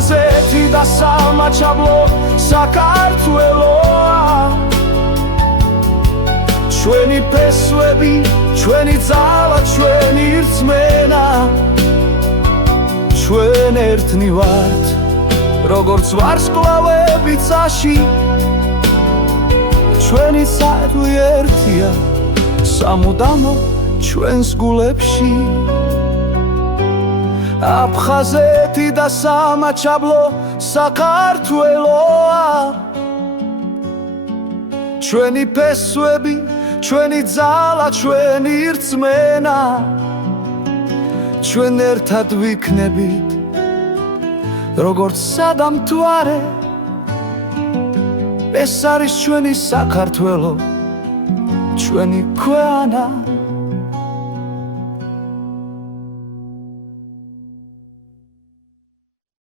აფხაზეთი და სამაჩაბლო საქართველოა ჩვენი ფესვები, ჩვენი ძალა, ჩვენი რწმენა ჩვენ ერთნი ვართ როგორც ვარსკვლავები წაში ჩვენი საერთო ერთია სამუდამო ჩვენს გულებში აფხაზეთი და სამაჩაბლო საქართველოა ჩვენი ფესვები, ჩვენი ძალა, ჩვენი რწმენა ჩვენ ერთად ვიქნებით როგორც სადამთვარე ეს არის ჩვენი საქართველო ჩვენი ქვეყანა